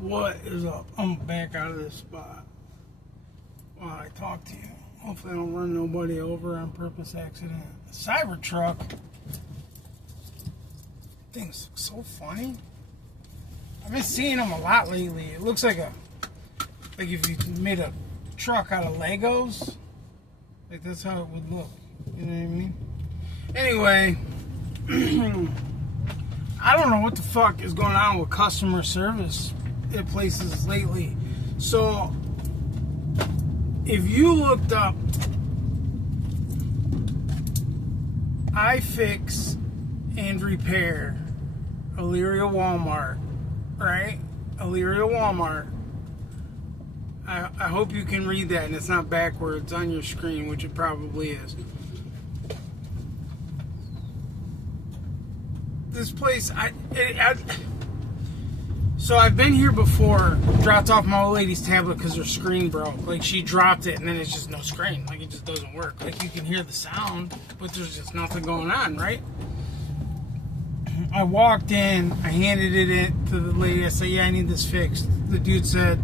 What is up? I'm back out of this spot while I talk to you. Hopefully I don't run nobody over on purpose accident. The Cybertruck. Things look so funny. I've been seeing them a lot lately. It looks like if you made a truck out of Legos. Like that's how it would look. You know what I mean? Anyway, I don't know what the fuck is going on with customer service at places lately. So if you looked up I fix and repair Elyria Walmart, right? Elyria Walmart. I hope you can read that and it's not backwards on your screen, which it probably is. This place, so I've been here before, dropped off my old lady's tablet because her screen broke. Like, she dropped it and then it's just no screen. Like, it just doesn't work. Like, you can hear the sound, but there's just nothing going on, right? I walked in, I handed it to the lady. I said, yeah, I need this fixed. The dude said,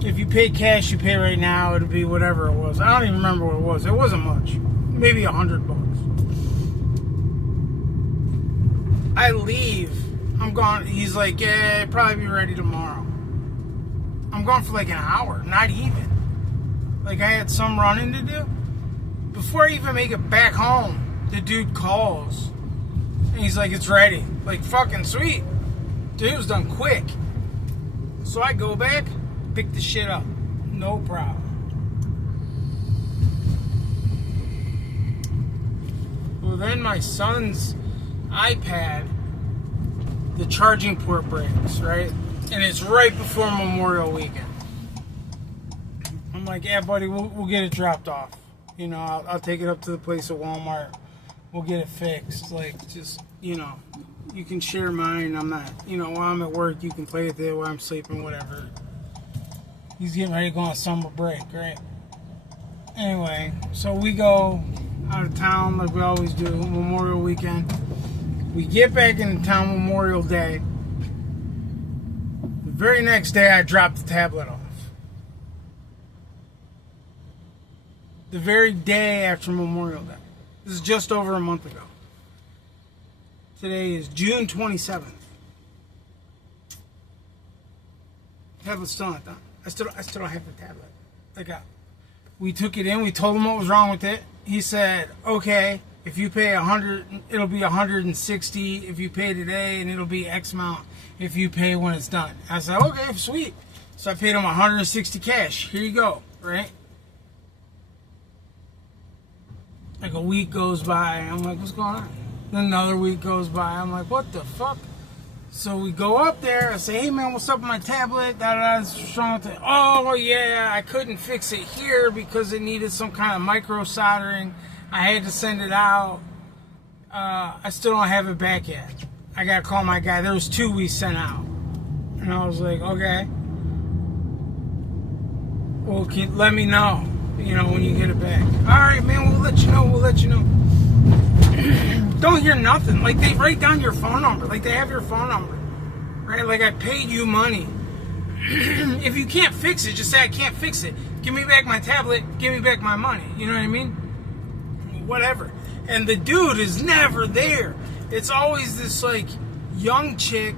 if you pay cash, you pay right now, it'll be whatever it was. I don't even remember what it was. It wasn't much. Maybe $100. I leave. I'm gone. He's like, yeah, probably be ready tomorrow. I'm gone for like an hour. Not even. Like, I had some running to do. Before I even make it back home, the dude calls. And he's like, it's ready. Like, fucking sweet. Dude, it was done quick. So I go back, pick the shit up. No problem. Well, then my son's iPad, the charging port breaks, right? And it's right before Memorial Weekend. I'm like, yeah, buddy, we'll get it dropped off. You know, I'll take it up to the place at Walmart. We'll get it fixed. Like, just, you know, you can share mine. I'm not, you know, while I'm at work, you can play with it while I'm sleeping, whatever. He's getting ready to go on summer break, right? Anyway, so we go out of town like we always do, Memorial Weekend. We get back into town Memorial Day. The very next day, I dropped the tablet off. The very day after Memorial Day. This is just over a month ago. Today is June 27th. Tablet's still not done. I still don't have the tablet. Like, we took it in. We told him what was wrong with it. He said, okay, if you pay 100, it'll be 160 if you pay today, and it'll be X amount if you pay when it's done. I said, okay, sweet. So I paid him 160 cash. Here you go, right? Like a week goes by. I'm like, what's going on? Then another week goes by. I'm like, what the fuck? So we go up there. I say, hey, man, what's up with my tablet? What's wrong with it? Oh, yeah, I couldn't fix it here because it needed some kind of micro soldering. I had to send it out. I still don't have it back yet. I got to call my guy. There was 2 we sent out. And I was like, okay. Well, let me know, you know, when you get it back. All right, man, we'll let you know. We'll let you know. Don't hear nothing. Like, they write down your phone number. Like, they have your phone number. Right? Like, I paid you money. If you can't fix it, just say I can't fix it. Give me back my tablet. Give me back my money. You know what I mean? Whatever. And the dude is never there. It's always this, like, young chick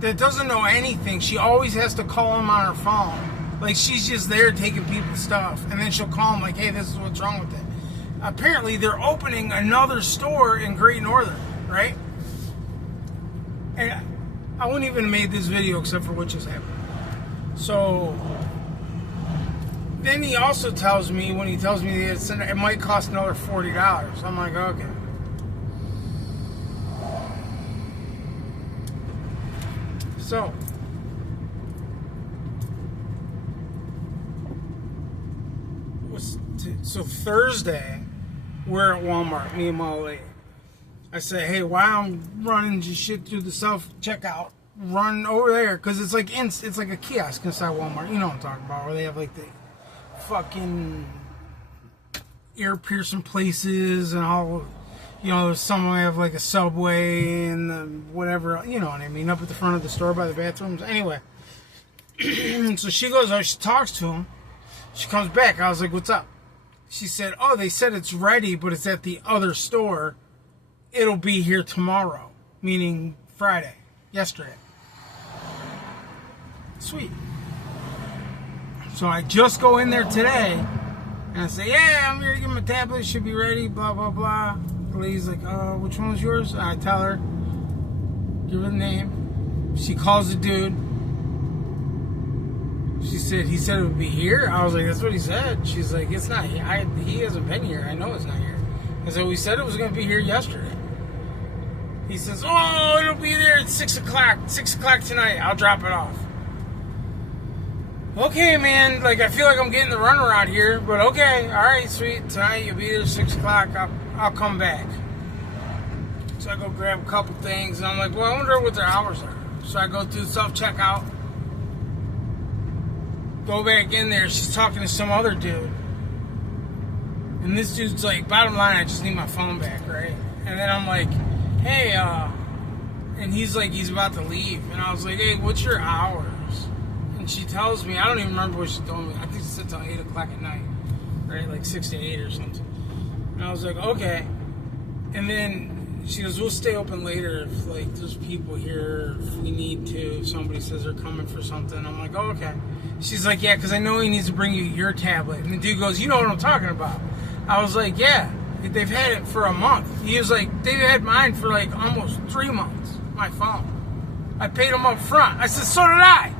that doesn't know anything. She always has to call him on her phone. Like, she's just there taking people's stuff. And then she'll call him like, hey, this is what's wrong with it. Apparently, they're opening another store in Great Northern, right? And I wouldn't even have made this video except for what just happened. So then he also tells me, when he tells me it might cost another $40. I'm like, okay. So Thursday, we're at Walmart, me and my old lady. I say, hey, while I'm running just shit through the self-checkout, run over there, because it's like a kiosk inside Walmart. You know what I'm talking about, where they have like the fucking ear piercing places and all You know, some of them have like a Subway and the whatever, you know what I mean, up at the front of the store by the bathrooms. Anyway, so she goes out, she talks to him. She comes back. I was like, what's up? She said, oh, they said it's ready, but it's at the other store. It'll be here tomorrow, meaning Friday, yesterday. Sweet. So I just go in there today, and I say, yeah, I'm here to get my tablet. It should be ready, blah, blah, blah. The lady's like, which one was yours? I tell her, give her the name. She calls the dude. She said, he said it would be here. I was like, that's what he said. She's like, it's not here. He hasn't been here. I know it's not here. I said, we said it was going to be here yesterday. He says, oh, it'll be there at 6 o'clock. 6 o'clock tonight. I'll drop it off. Okay, man. Like, I feel like I'm getting the runaround here. But okay. All right, sweet. Tonight you'll be there at 6 o'clock. I'll come back. So I go grab a couple things. And I'm like, well, I wonder what their hours are. So I go through self-checkout. Go back in there. She's talking to some other dude. And this dude's like, bottom line, I just need my phone back, right? And then I'm like, hey, and he's like, he's about to leave. And I was like, hey, what's your hours? And she tells me, I don't even remember what she told me. I think she said till 8 o'clock at night, right? Like 6 to 8 or something. And I was like, okay. And then she goes, we'll stay open later if, like, there's people here, if we need to, if somebody says they're coming for something. I'm like, oh, okay. She's like, yeah, because I know he needs to bring you your tablet. And the dude goes, you know what I'm talking about. I was like, yeah, they've had it for a month. He was like, they've had mine for like almost 3 months, my phone. I paid him up front. I said, so did I.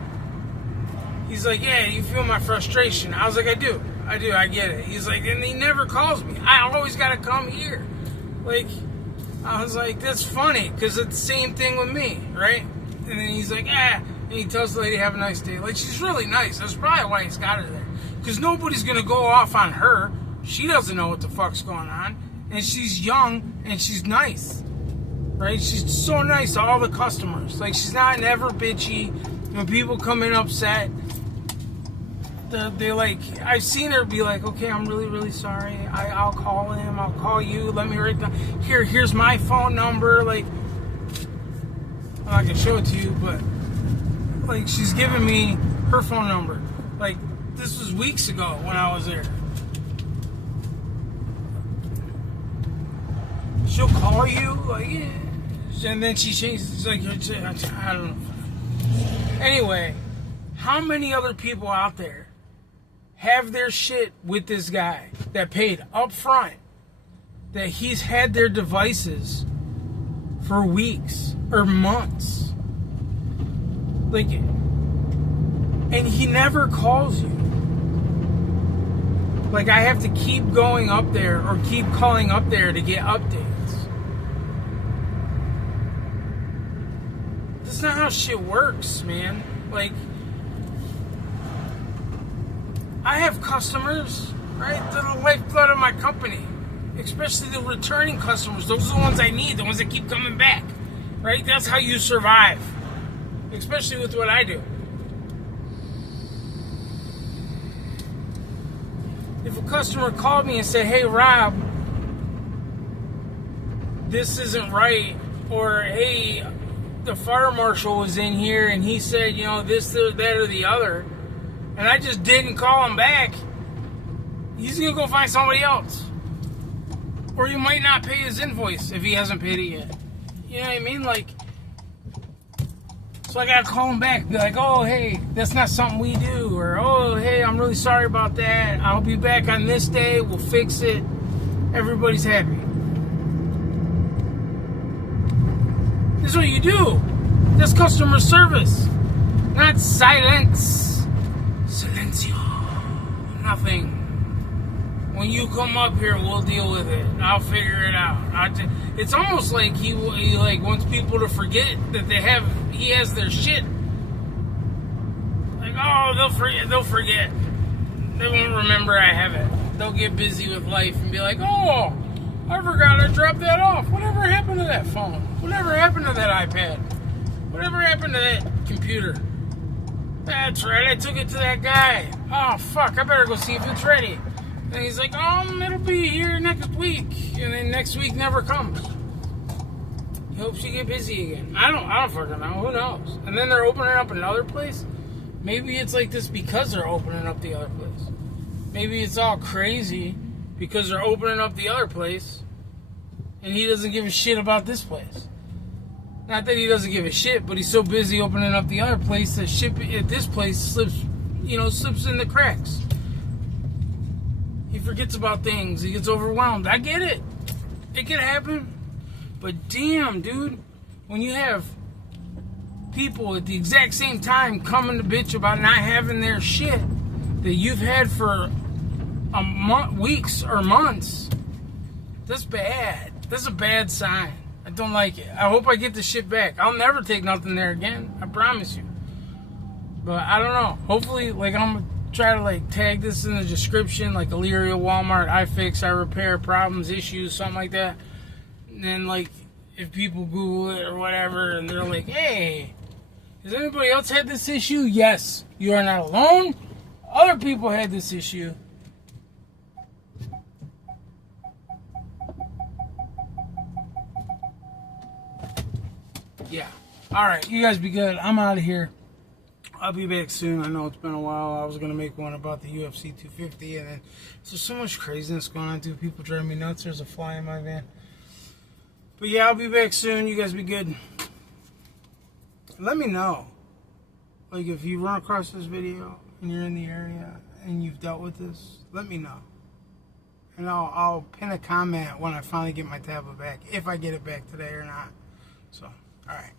He's like, yeah, you feel my frustration. I was like, I do, I get it. He's like, and he never calls me. I always got to come here. Like, I was like, that's funny, because it's the same thing with me, right? And then he's like, and he tells the lady, have a nice day. Like, she's really nice. That's probably why he's got her there. Because nobody's going to go off on her. She doesn't know what the fuck's going on. And she's young, and she's nice. Right? She's so nice to all the customers. Like, she's not never bitchy. When people come in upset, they like, I've seen her be like, okay, I'm really, really sorry. I'll call him. I'll call you. Let me write down. Here's my phone number. Like, I'm not going to show it to you, but, like, she's giving me her phone number. Like, this was weeks ago when I was there. She'll call you, like, yeah. And then she changes, like, I don't know. Anyway, how many other people out there have their shit with this guy that paid up front, that he's had their devices for weeks or months? Like, and he never calls you. Like, I have to keep going up there or keep calling up there to get updates. That's not how shit works, man. Like, I have customers, right? They're the lifeblood of my company. Especially the returning customers. Those are the ones I need, the ones that keep coming back. Right? That's how you survive. Especially with what I do. If a customer called me and said, hey, Rob, this isn't right, or hey, the fire marshal was in here and he said, you know, this, that, or the other, and I just didn't call him back, he's going to go find somebody else. Or you might not pay his invoice if he hasn't paid it yet. You know what I mean? Like, so I got to call him back and be like, oh, hey, that's not something we do. Or, oh, hey, I'm really sorry about that. I'll be back on this day. We'll fix it. Everybody's happy. This is what you do. That's customer service. Not silence. Silencio. Nothing. When you come up here, we'll deal with it. I'll figure it out. It's almost like he like wants people to forget that he has their shit. Like, oh, they'll forget. They won't remember I have it. They'll get busy with life and be like, oh, I forgot I dropped that off. Whatever happened to that phone? Whatever happened to that iPad? Whatever happened to that computer? That's right, I took it to that guy. Oh, fuck, I better go see if it's ready. And he's like, it'll be here next week. And then next week never comes. He hopes you get busy again. I don't fucking know. Who knows? And then they're opening up another place. Maybe it's like this because they're opening up the other place. Maybe it's all crazy because they're opening up the other place and he doesn't give a shit about this place. Not that he doesn't give a shit, but he's so busy opening up the other place that shit at this place slips in the cracks. He forgets about things. He gets overwhelmed. I get it. It can happen. But damn, dude, when you have people at the exact same time coming to bitch about not having their shit that you've had for weeks or months, that's bad. That's a bad sign. I don't like it. I hope I get the shit back. I'll never take nothing there again. I promise you. But I don't know. Hopefully, like, I'm going to try to, like, tag this in the description, like Elyria Walmart, I fix, I repair, problems, issues, something like that. And then, like, if people Google it or whatever, and they're like, hey, has anybody else had this issue? Yes, you are not alone. Other people had this issue. Yeah. Alright, you guys be good. I'm out of here. I'll be back soon. I know it's been a while. I was going to make one about the UFC 250, and then there's so much craziness going on, too. People drive me nuts. There's a fly in my van. But yeah, I'll be back soon. You guys be good. Let me know. Like, if you run across this video and you're in the area and you've dealt with this, let me know. And I'll pin a comment when I finally get my tablet back, if I get it back today or not. So, alright.